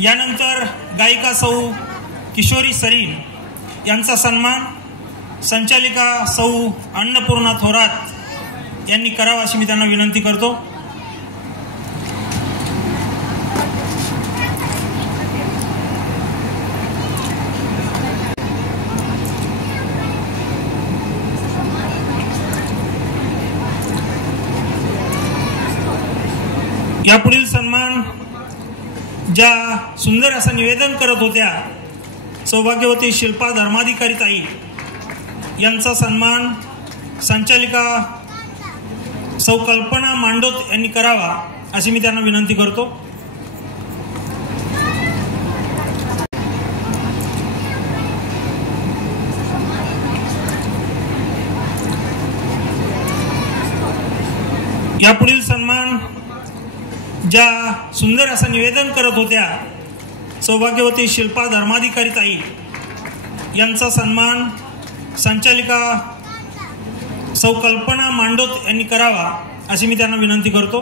यानंतर गायिका सौ किशोरी सरीन यांचा सन्मान संचालिका सौ अन्नपूर्णा थोरात यांनी करावा अशी मी त्यांना विनंती करतो। यापुढील सन्मान ज्या सुंदर असं निवेदन करत होत्या सौभाग्यवती शिल्पा धर्माधिकारी ताई यांचा सन्मान संचालिका सौ कल्पना मांडोत यांनी करावा अशी मी त्यांना विनंती करतो। यापुढील सन्मान ज्या सुंदर असं निवेदन करत होत्या सौभाग्यवती शिल्पा धर्माधिकारी ताई यांचा सन्मान संचालिका सौ कल्पना मांडोत यांनी करावा अशी मी त्यांना विनंती करतो।